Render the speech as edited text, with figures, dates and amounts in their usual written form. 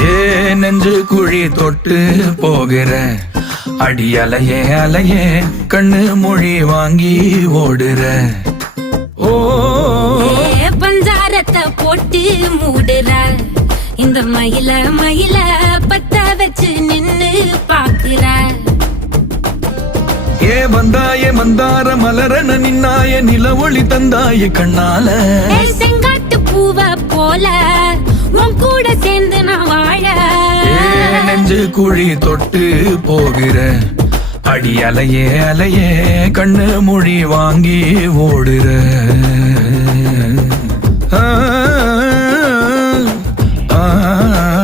ஏ நெஞ்சு குழி தொட்டு போகிற அடி அலையே அலையே கண்ணு மொழி வாங்கி ஓடுற. ஓ பஞ்சாரத்தை போட்டு மூடுற இந்த மயில மயில பத்த வச்சு நின்னு பாக்குற. ஏ வந்தாய மந்தார மலரன நின்னாய நில ஒளி தந்தாய கண்ணால. செங்காட்டு பூவ போல உன் கூட சேர்ந்து நான் வாழ. நெஞ்சு குழி தொட்டு போகிற அடி அலையே அலையே கண்ணு மொழி வாங்கி ஓடுற. ஆ ஆ